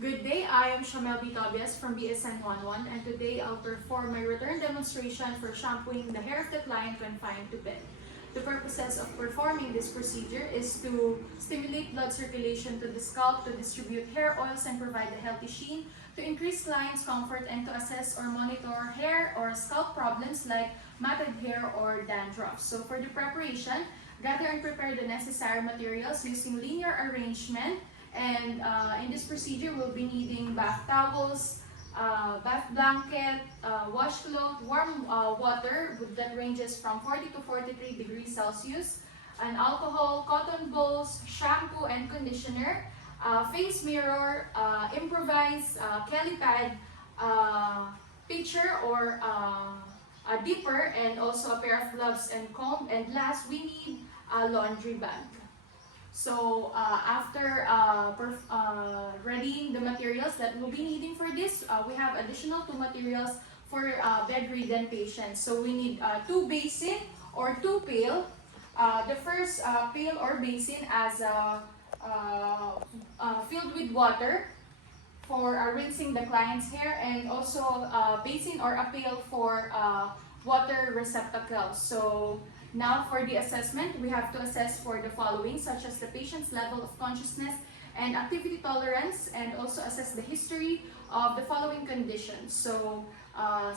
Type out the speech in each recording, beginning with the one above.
Good day, I am Shamel Tobias from BSN 11 and today I'll perform my return demonstration for shampooing the hair of the client confined to bed. The purposes of performing this procedure is to stimulate blood circulation to the scalp, to distribute hair oils and provide a healthy sheen, to increase client's comfort and to assess or monitor hair or scalp problems like matted hair or dandruff. So for the preparation, gather and prepare the necessary materials using linear arrangement. And in this procedure, we'll be needing bath towels, bath blanket, washcloth, warm water that ranges from 40 to 43 degrees Celsius, an alcohol, cotton balls, shampoo and conditioner, face mirror, improvised Kelly pad, pitcher or a dipper, and also a pair of gloves and comb. And last, we need a laundry bag. So after readying the materials that we'll be needing for this, we have additional 2 materials for bedridden patients. So we need 2 basin or 2 pail. The first pail or basin as filled with water for rinsing the client's hair, and also a basin or a pail for water receptacle. So now for the assessment, we have to assess for the following, such as the patient's level of consciousness and activity tolerance, and also assess the history of the following conditions. So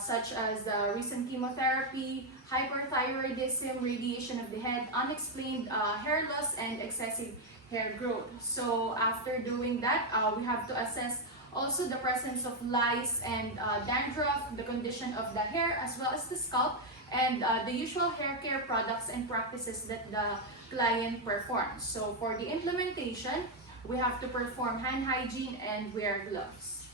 such as the recent chemotherapy, hyperthyroidism, radiation of the head, unexplained hair loss, and excessive hair growth. So after doing that, we have to assess also the presence of lice and dandruff, the condition of the hair as well as the scalp, and the usual hair care products and practices that the client performs. So for the implementation, we have to perform hand hygiene and wear gloves.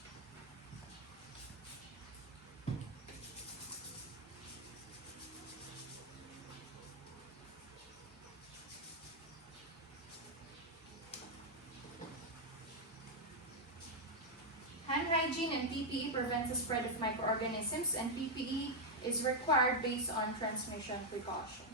Hand hygiene and PPE prevents the spread of microorganisms, and PPE is required based on transmission precaution.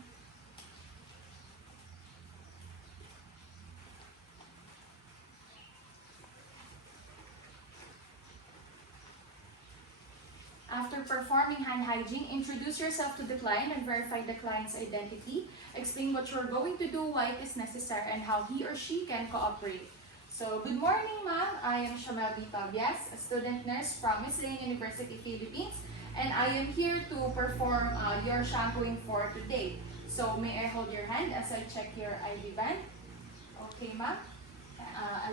After performing hand hygiene, introduce yourself to the client and verify the client's identity. Explain what you're going to do, why it is necessary, and how he or she can cooperate. So, good morning, ma'am. I am Shamel Tobias, a student nurse from Miss Lane University, Philippines, and I am here to perform your shampooing for today. So, may I hold your hand as I check your ID band? Okay, ma'am.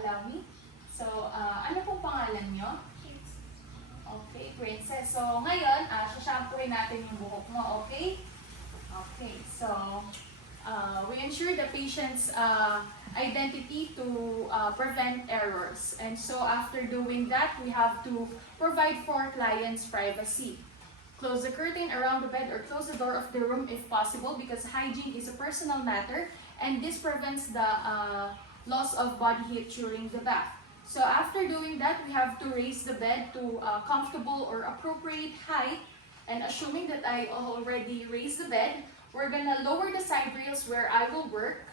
Allow me. So, ano pong pangalan nyo? Okay, Princess. So, ngayon, shampooin natin yung buhok mo, okay? Okay, so, we ensure the patient's identity to prevent errors. And so, after doing that, we have to provide for client's privacy. Close the curtain around the bed or close the door of the room if possible, because hygiene is a personal matter, and this prevents the loss of body heat during the bath. So after doing that, we have to raise the bed to a comfortable or appropriate height. And assuming that I already raised the bed, we're gonna lower the side rails where I will work.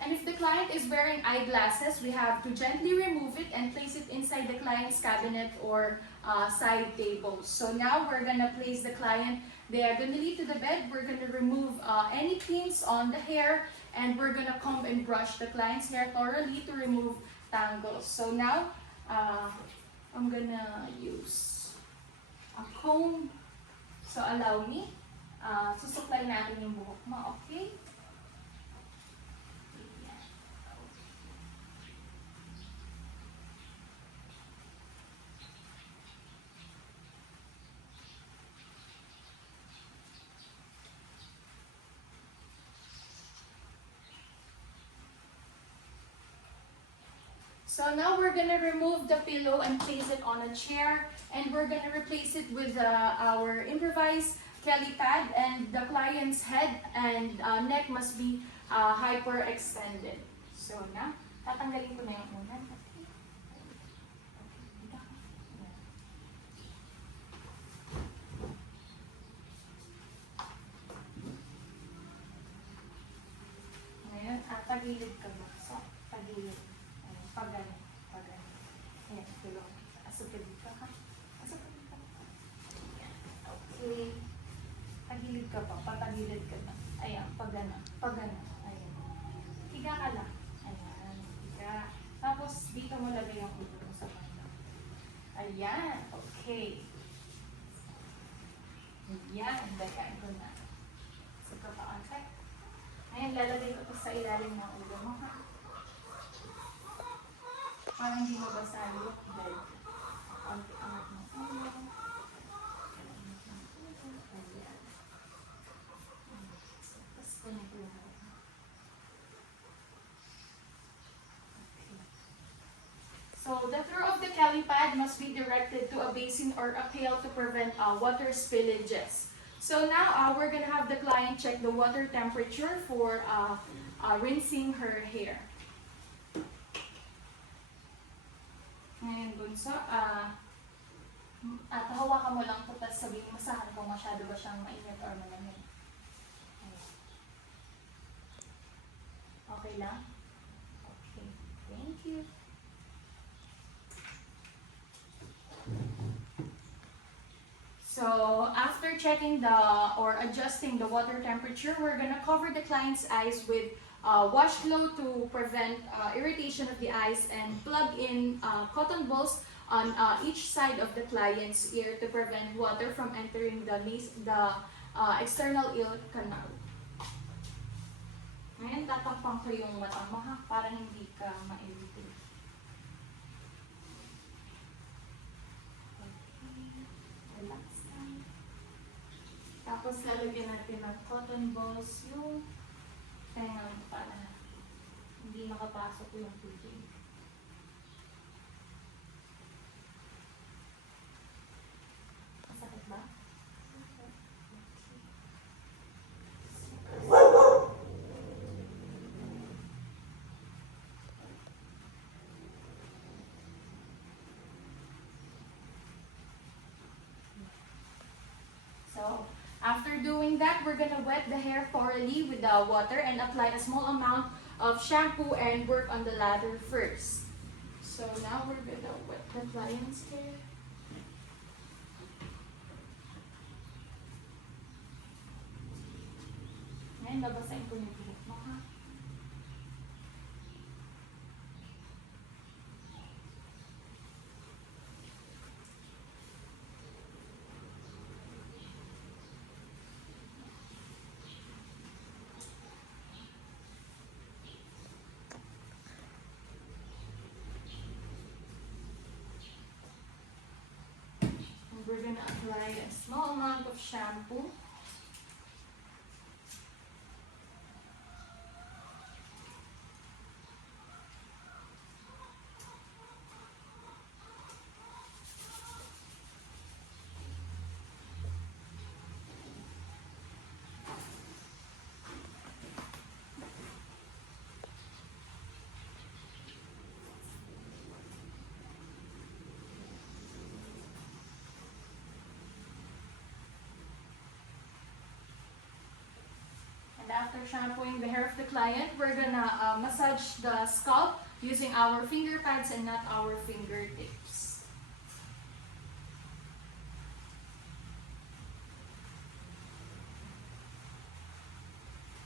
And if the client is wearing eyeglasses, we have to gently remove it and place it inside the client's cabinet or side tables. So now we're gonna place the client diagonally to the bed. We're gonna remove any pins on the hair, and we're gonna comb and brush the client's hair thoroughly to remove tangles. So now, I'm gonna use a comb. So allow me. Susuklay natin yung buhok mo, okay? So now we're gonna remove the pillow and place it on a chair, and we're gonna replace it with our improvised Kelly pad, and the client's head and neck must be hyperextended. So now, tatanggalin ko na yung unan. Ngayon, Tagilid ka ba? So, tagilid. Ayan, pag gano'n. Pag gano'n. Ayan, tulong. Asok ka dito, ha? Asok ka dito. Ayan, okay. Tagilid ka pa. Patagilid ka na. Ayan, pag gano'n. Pag gano'n. Ayan. Higa ka lang. Ayan, higa. Tapos, dito mo lagay yung ulo mo sa banda. Ayan, okay. Ayan, lagyan ko na. So, kapaante. Ayan, lalagay ko ito sa ilalim ng ulo mo, ha? Para hindi mabasa yung bed. Angat ng ulo. Ayan. Tapos, kunin ko lahat. So, the throw of the cali pad must be directed to a basin or a pail to prevent water spillages. So now, we're gonna have the client check the water temperature for rinsing her hair. Ngayon, bunso, hawakan mo lang ito, tapos sabihin mo sa akin kung masyado ba siyang mainit or malamig. Okay lang? Okay. Thank you. So, after checking or adjusting the water temperature, we're gonna cover the client's eyes with washcloth to prevent irritation of the eyes and plug in cotton balls on each side of the client's ear to prevent water from entering the external ear canal. Ngayon, tatakpang ko yung mata mo, ha, para hindi ka ma-irritate. Tapos lalagyan natin ng cotton balls yung tenga para hindi makapasok yung tubig. Masakit ba? So, after doing that, we're gonna wet the hair thoroughly with the water and apply a small amount of shampoo and work on the latter first. So now we're gonna wet the client's hair. Ngayon, babasahin ko yung buhok mo, ha? We're gonna apply a small amount of shampoo. And after shampooing the hair of the client, we're gonna massage the scalp using our finger pads and not our fingertips.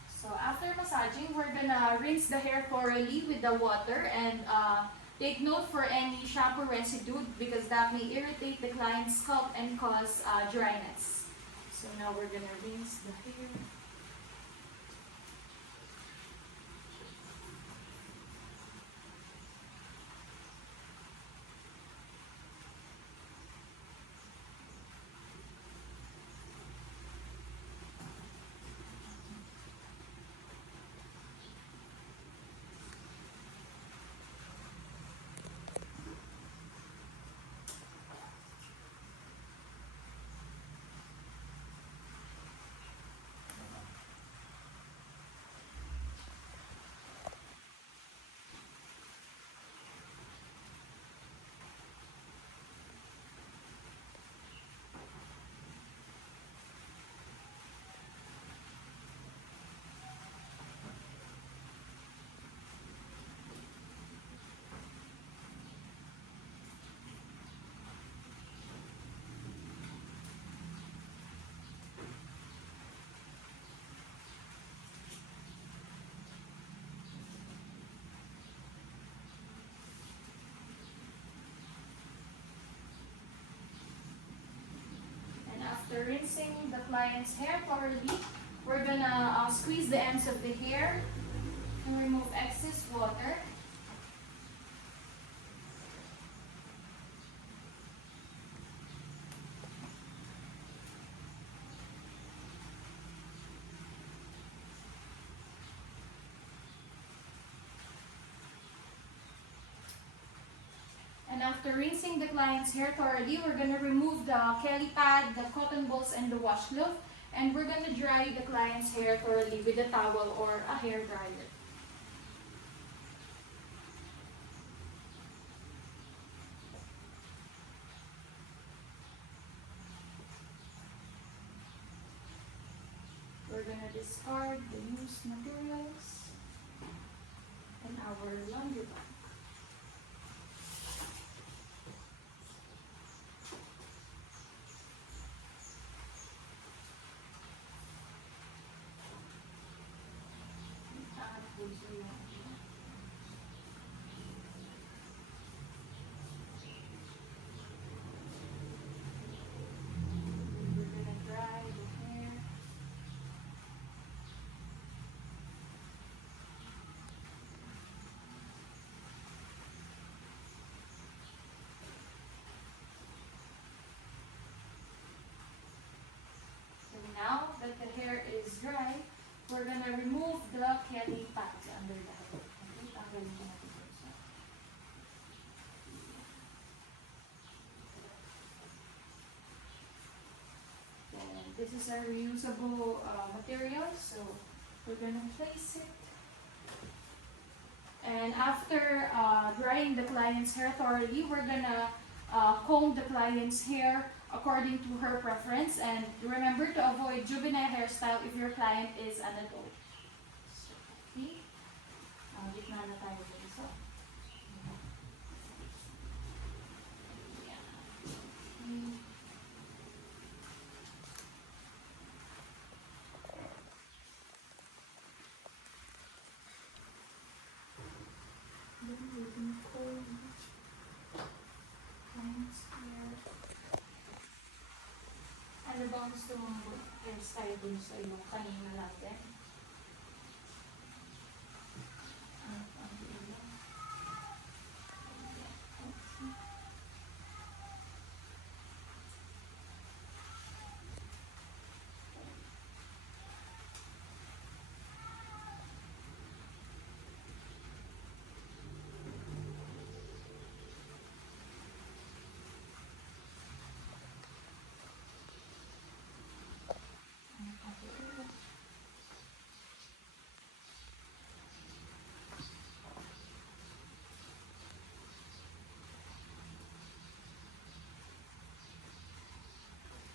So after massaging, we're gonna rinse the hair thoroughly with the water and take note for any shampoo residue because that may irritate the client's scalp and cause dryness. So now we're gonna rinse the hair. After rinsing the client's hair thoroughly, we're gonna squeeze the ends of the hair to remove excess water. And after rinsing the client's hair thoroughly, we're going to remove the Kelly pad, the cotton balls, and the washcloth. And we're going to dry the client's hair thoroughly with a towel or a hair dryer. We're going to discard the used materials in our laundry bag. Now that the hair is dry, we're going to remove the Kelly pads under the hair. Okay, tanggalin ko natin ito isa. And this is a reusable material, so we're going to place it. And after drying the client's hair thoroughly, we're going to comb the client's hair according to her preference, and remember to avoid juvenile hairstyle if your client is an adult. So, okay. Gitna na tayo dito. So, ano ba ang gusto mong hairstyle dun sa iyong kanina natin?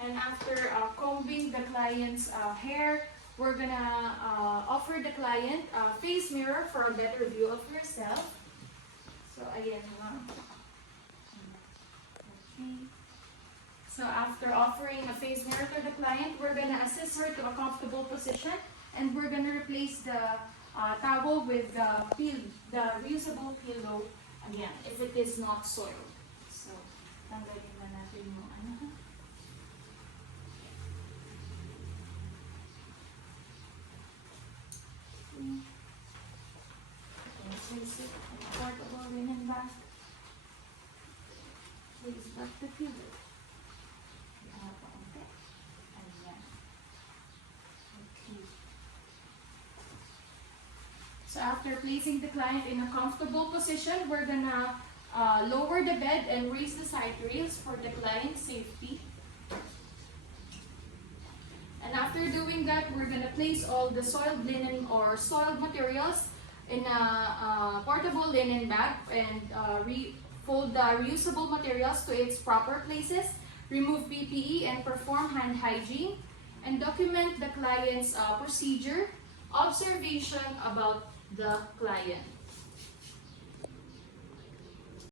And after combing the client's hair, we're gonna offer the client a face mirror for a better view of yourself. So, ayan lang. Okay. So, after offering a face mirror to the client, we're gonna assist her to a comfortable position, and we're gonna replace the towel with the reusable pillow again, if it is not soiled. So, tanggalin na natin yung ano. Place it in a portable linen bag. Place back the pillow. Okay. So after placing the client in a comfortable position, we're gonna lower the bed and raise the side rails for the client's safety. And after doing that, we're gonna place all the soiled linen or soiled materials in a portable linen bag and fold the reusable materials to its proper places, remove PPE and perform hand hygiene, and document the client's procedure, observation about the client.